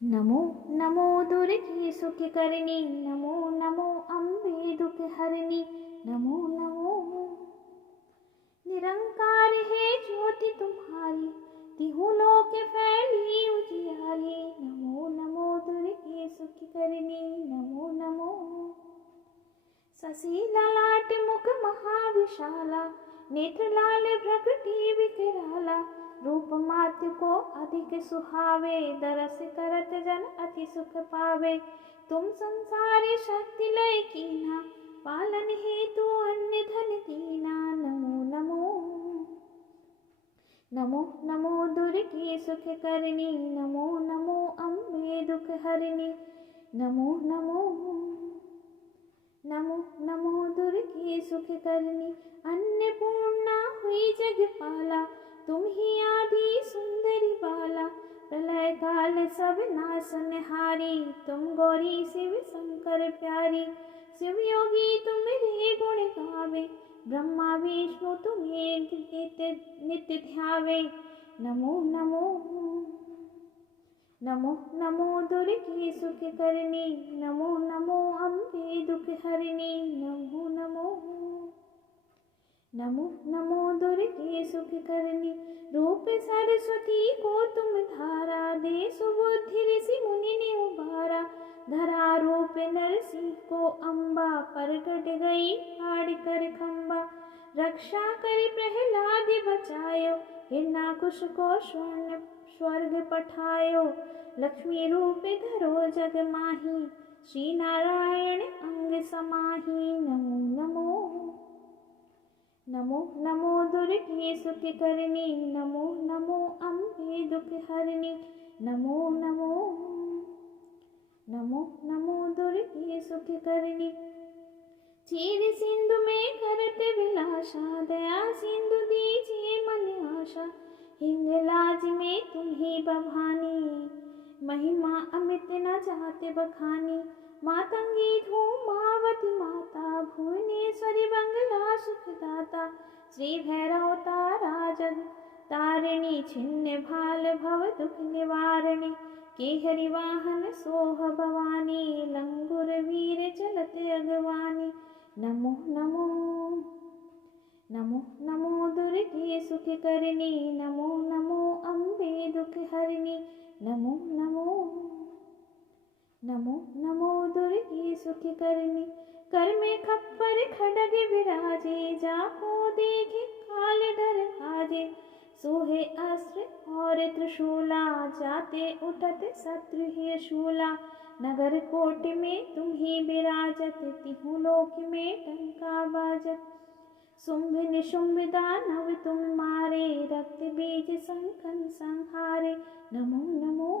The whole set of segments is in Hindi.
नमो नमो दुर्गे सुख करनी, नमो नमो अम्बे दुख हरनी, नमो नमो। निरंकार है ज्योति तुम्हारी, तिहु लोक फैली उजियारी, नमो नमो दुर्गे सुख करनी, नमो नमो। शशि ललाट मुख महाविशाला, नेत्र लाल भ्रगटी विकराला, रूप मात्र को अधिक सुहावे, दरस करत जन अति सुख पावे। तुम संसारी शक्ति लय कीन्हा, पालन हेतु अन्य धन दीना, नमो नमो। नमो नमो दुर्गे सुख करनी, नमो नमो अम्बे दुख हरनी, नमो नमो। नमो नमो दुर्गे सुख करनी, अन्नपूर्णा हुई जगपाला, तुम ही आदि सुंदरी बाला। प्रलय काल सब नासनहारी, तुम गौरी शिव शंकर प्यारी। शिव योगी तुम्हारे गुण गावे, ब्रह्मा विष्णु तुम्हें नित्य ध्यावे, नमो नमो। नमो नमो दुर्गे सुख करनी, नमो नमो अम्बे दुख हरनी, नमो नमो। नमो नमो दुर्गे सुख करनी, रूप सरस्वती को तुम धारा, दे सुबुद्धि ऋषि मुनि ने उबारा। धरा रूप नरसिंह को अम्बा, प्रकट गई फाड़ कर खम्बा। रक्षा कर प्रहलाद बचायो, हिरण्याकुश को स्वर्ण स्वर्ग पठायो। लक्ष्मी रूप धरो जग माही, श्री नारायण अंग समाही, नमो नमो। नमो नमो दुर्गे सुख करनी, नमो नमो अम्बे दुख हरनी, नमो नमो। नमो नमो दुर्गे सुख करनी, चीर सिंधु में करत विलासा, दया सिंधु दीजिए मन आशा। हिंगलाज में तुम्ही बभानी, महिमा अमित न जाते बखानी। मातंगी धूमावती माता, भुवनेश्वरी बंगला सुखदाता। श्री भैरव तारा जग तारिणी, छिन्न भाल भव दुख निवारणी। केहरि वाहन सोह भवानी, लंगुर वीर चलते अगवानी, नमो नमो। नमो नमो दुर्गे सुख करनी, नमो नमो अम्बे दुख हरनी, नमो नमो। नमो नमो दुर्गे सुख करनी, कर में खप्पर खड्ग विराजे, जाको देखे काल डर भाजे। सोहे अस्त्र और त्रिशूला, जाते उठत शत्रु ही शूला। नगर कोट में तुम ही विराजत, तिहु लोक में टंका बाजत। शुंभ निशुंभ दानव तुम मारे, रक्त बीज संकन संहारे, नमो नमो।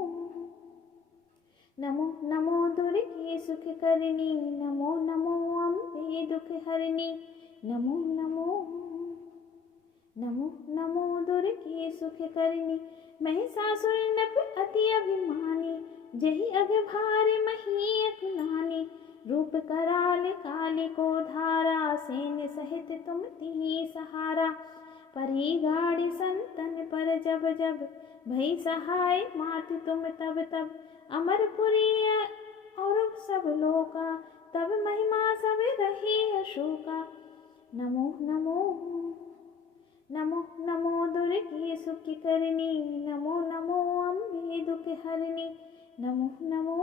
नमो नमो दुर्गे सुख करनी, नमो नमो अम्बे दुख हरनी, नमो नमो। नमो नमो दुर्गे सुख करनी, महिषासुर नप अति अभिमानी। जहि अग भार मही अकुलानी, रूप कराल काली को धारा। सैन्य सहित तुम तिहि सहारा, परी गाड़ी संतन पर जब जब। भई सहाय मात तुम तब तब, अमरपुरी और सब लोका। तब महिमा सब रही अशोका, नमो नमो। नमो नमो दुर्गे सुख करनी, नमो नमो अम्बे दुख हरनी, नमो नमो।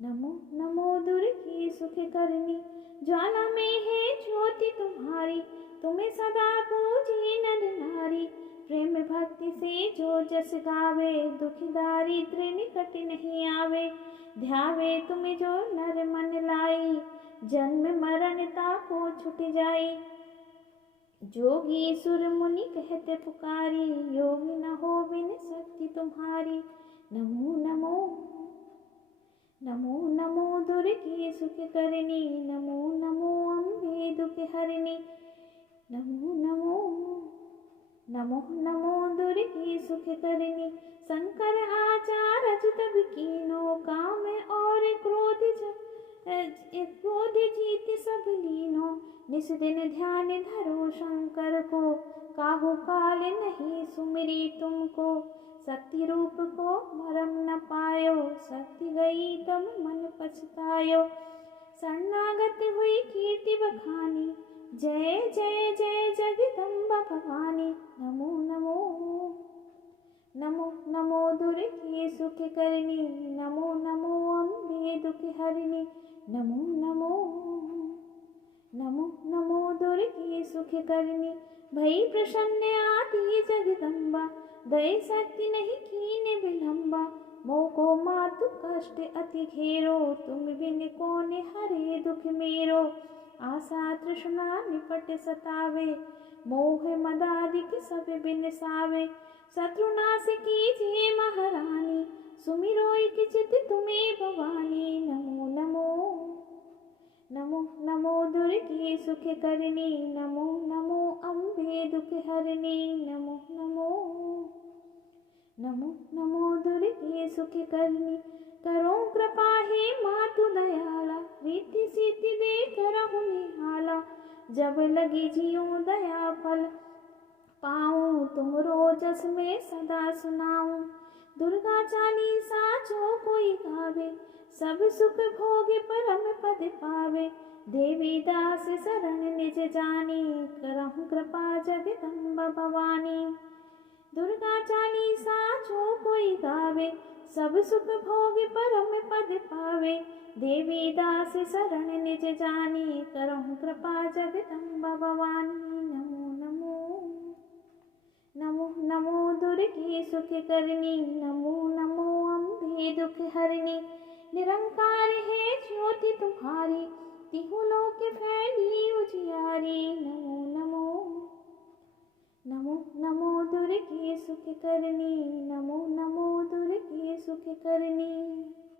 नमो नमो दुर्गे सुख करनी, ज्वाला में है ज्योति तुम्हारी। तुम्हें सदा पूजी नर नारी, प्रेम भक्ति से जो जस गावे। दुख दारिद्र निकट नहीं आवे, ध्यावे तुम जो नर मन लाई। जन्म मरण ताको छुट जाई, जोगी सुर मुनि कहते पुकारी। योगी न हो बिन शक्ति तुम्हारी, नमो नमो। नमो नमो दुर्गे सुख करनी, नमो नमो अम्बे दुख हरनी, नमो नमो। नमो नमो दुर्गे सुख करनी, शंकर आचार अजुत कीनो। काम और क्रोध जीत सब लीनो, निस दिन ध्यान धरो शंकर को। काहू काल नहीं सुमिरी तुमको, शक्ति रूप को मरम न गम मन पछतायो। शरणागत हुई कीर्ति बखानी, जय जय जय जगदम्बा भवानी। नमो नमो नमो नमो दुर्गे सुख करनी, नमो नमो अम्बे दुख हरनी। नमो नमो नमो नमो दुर्गे सुख करनी, भई प्रसन्न आदि जगदम्बा। दय शक्ति नहीं कीन्ह विलंबा, मोको मातु कष्ट अति घेरो। तुम बिन कौन हरे दुख मेरो। आशा तृष्णा निपट सतावे, मोह मदादिक सब बिनसावे। शत्रुनाश कीजिए महारानी, सुमिरो एक चित तुम्हें भवानी। नमो नमो नमो नमो दुर्गे सुख करनी, नमो नमो अम्बे दुख हरनी। नमो नमो नमो नमो दुर्गे सुख करनी, करो कृपा हे मातु दयाला। रीति सीति दे करहु निहाला, जब लगी जियो दया फल पाऊं। तुमरो जस में सदा सुनाऊं, दुर्गा चालीसा जो कोई गावे। सब सुख भोगे परम पद पावे, देवी दास शरण निज जानी। करहु कृपा जगदम्बा भवानी। दुर्गा चालीसा जो कोई गावे, सब सुख भोगे परम पद पावे। देवी दास शरण निज जानी, करहु कृपा जगदम्बा भवानी। नमो नमो नमो नमो दुर्गे सुख करनी, नमो नमो अम्बे दुख हरनी। निरंकार है ज्योति तुम्हारी, तिहु लोक फैली उजियारी। नमो नमो नमो नमो दुर्गे सुख करनी, नमो नमो दुर्गे सुख करनी।